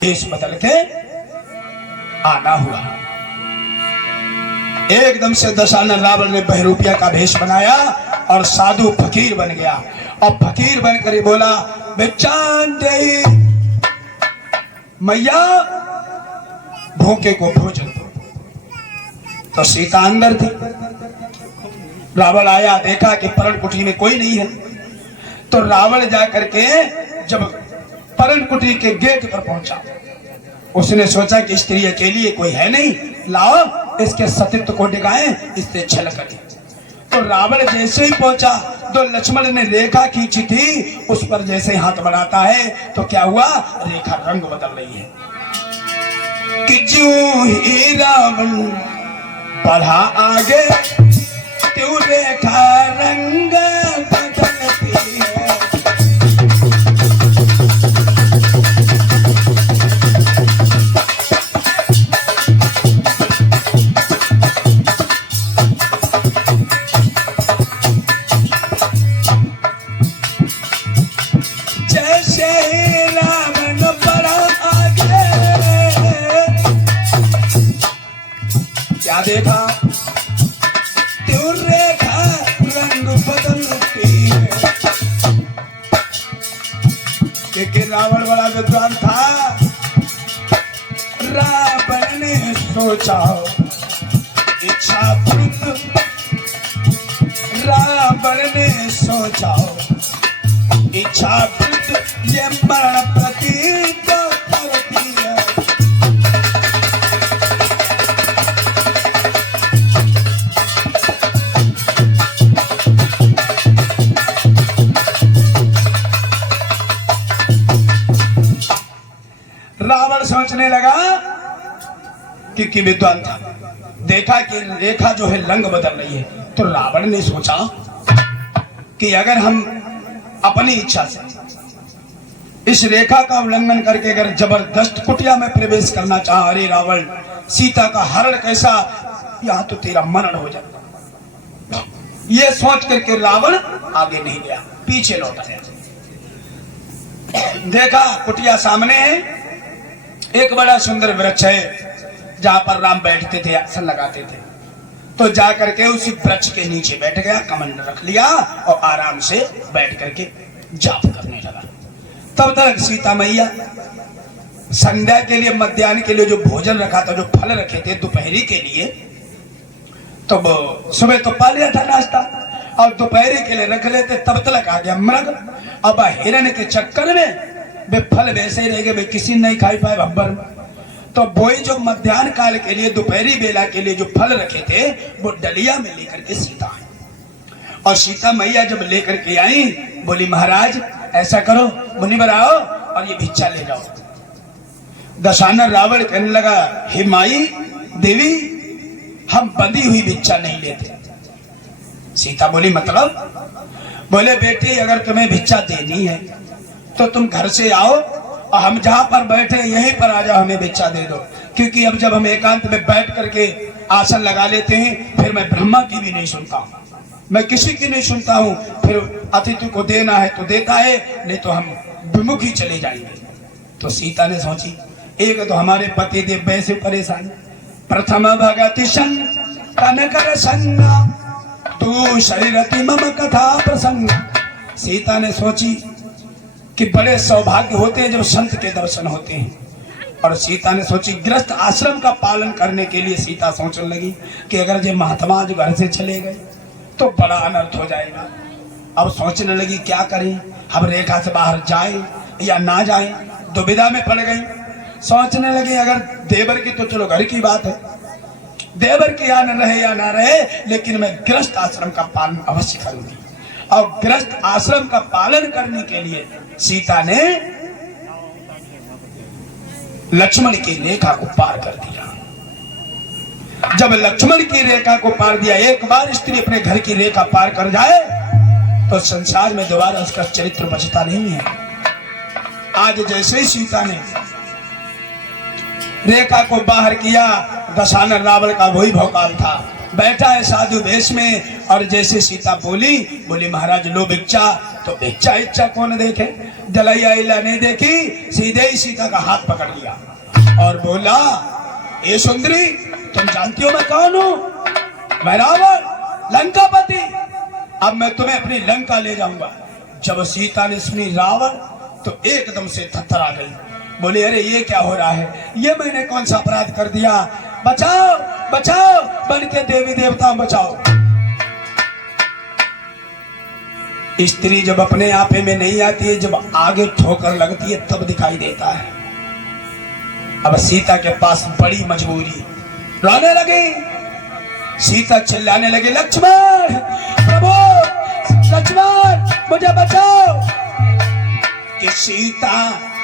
भेष बदल के आना हुआ। एकदम से दशानन रावण ने बहरूपिया का भेष बनाया और साधु फकीर बन गया। और फकीर बनकर ही बोला, बेचान दे मैया भूखे को भोजन दो। तो सीता अंदर थी। रावण आया, देखा कि परण कुटी में कोई नहीं है। तो रावण जाकर के जब परण कुटी के गेट पर पहुंचा, उसने सोचा कि स्त्री अकेली है, कोई है नहीं, लाओ इसके सतीत्व को दिखाएं, इससे छल करें। तो रावण जैसे ही पहुंचा, तो लक्ष्मण ने रेखा खींची थी, उस पर जैसे हाथ बढ़ाता है तो क्या हुआ, रेखा रंग बदल रही है कि जो ही रावण बढ़ा आगे त्यों रेखा रंग बदलती है। देखा त्यों रेखा रंग बदलती है। क्योंकि रावण बड़ा विद्वान था। रावण ने सोचा इच्छा पूर्ण, रावण ने सोचा इच्छा पूर्ण ये मरण प्रतीक करती है। रावण सोचने लगा कि विद्वान था, देखा कि रेखा जो है रंग बदल रही है। तो रावण ने सोचा कि अगर हम अपनी इच्छा से इस रेखा का उल्लंघन करके अगर जबरदस्त कुटिया में प्रवेश करना चाहा, अरे रावण सीता का हरण कैसा, यहां तो तेरा मरण हो जाता। ये सोच करके रावण आगे नहीं गया, पीछे लौट आया। देखा कुटिया सामने है, एक बड़ा सुंदर वृक्ष है जहां पर राम बैठते थे, आसन लगाते थे। तो जाकर के उसी वृक्ष के नीचे बैठ गया, कमंडल रख लिया और आराम से बैठ करके जाप करने लगा। तब तक सीता मैया संध्या के लिए, मध्याह्न के लिए जो भोजन रखा था, जो फल रखे थे दोपहरी के लिए, तो सुबह तो पा लिया था नाश्ता और दोपहरी के लिए रख लेते। तब तक आ गया मृग। अब हिरण के चक्कर में वे फल वैसे ही रह गए, वे किसी नहीं खाई पाए भब्बर में। तो वही जो मध्याह्न काल के लिए, दोपहरी बेला के लिए जो फल रखे थे, वो डलिया में लेकर के सीता आई। और सीता मैया जब लेकर के आई, बोली महाराज ऐसा करो, मुनिवर आओ और ये भिक्षा ले जाओ। दशानन रावण कहने लगा, हे माई देवी, हम बंधी हुई भिक्षा नहीं लेते। सीता बोली मतलब? बोले बेटी अगर तुम्हें भिक्षा देनी है तो तुम घर से आओ और हम जहां पर बैठे यहीं पर आ जाओ, हमें भिक्षा दे दो। क्योंकि अब जब हम एकांत में बैठ करके आसन लगा लेते हैं, फिर मैं ब्रह्मा की भी नहीं सुनता हूँ, मैं किसी की नहीं सुनता हूँ। फिर अतिथि को देना है तो देता है, नहीं तो हम विमुख ही चले जाएंगे। तो सीता ने सोची, एक तो हमारे पति देव वैसे परेशान, प्रथम भगति सन कनकर संगा तू शरीरति मम कथा प्रसंग। सीता ने सोची कि बड़े सौभाग्य होते हैं जब संत के दर्शन होते हैं। और सीता ने सोची, गृहस्थ आश्रम का पालन करने के लिए सीता सोचने लगी कि अगर जो महात्मा जो घर से चले गए तो बड़ा अनर्थ हो जाएगा। अब सोचने लगी क्या करें, हम रेखा से बाहर जाए या ना जाए, दुविधा में पड़ गई। सोचने लगी अगर देवर की तो चलो घर की बात है, देवर की या न रहे या ना रहे, लेकिन मैं गृहस्थ आश्रम का पालन अवश्य करूंगी। और गृहस्थ आश्रम का पालन करने के लिए सीता ने लक्ष्मण की रेखा को पार कर दिया। जब लक्ष्मण की रेखा को पार दिया, एक बार स्त्री अपने घर की रेखा पार कर जाए तो संसार में दोबारा उसका चरित्र बचता नहीं है। आज जैसे ही सीता ने रेखा को बाहर किया, दशानन रावण का वही भौकाल था, बैठा है साधु वेश में। और जैसे सीता बोली महाराज लो भिक्षा, तो इच्छा इच्छा कौन देखे, दलैया इला नहीं देखी, सीधे ही सीता का हाथ पकड़ लिया और बोला, ए सुंदरी, तुम जानती हो मैं कौन हूं? मैं रावण, लंकापति। अब मैं तुम्हें अपनी लंका ले जाऊंगा। जब सीता ने सुनी रावण तो एकदम से थरथरा गई, बोली, अरे ये क्या हो रहा है, ये मैंने कौन सा अपराध कर दिया, बचाओ बचाओ, बन के देवी देवता बचाओ। स्त्री जब अपने आपे में नहीं आती है, जब आगे ठोकर लगती है तब दिखाई देता है। अब सीता के पास बड़ी मजबूरी, रोने लगी। सीता चिल्लाने लगी, लक्ष्मण प्रभु, लक्ष्मण मुझे बचाओ। कि सीता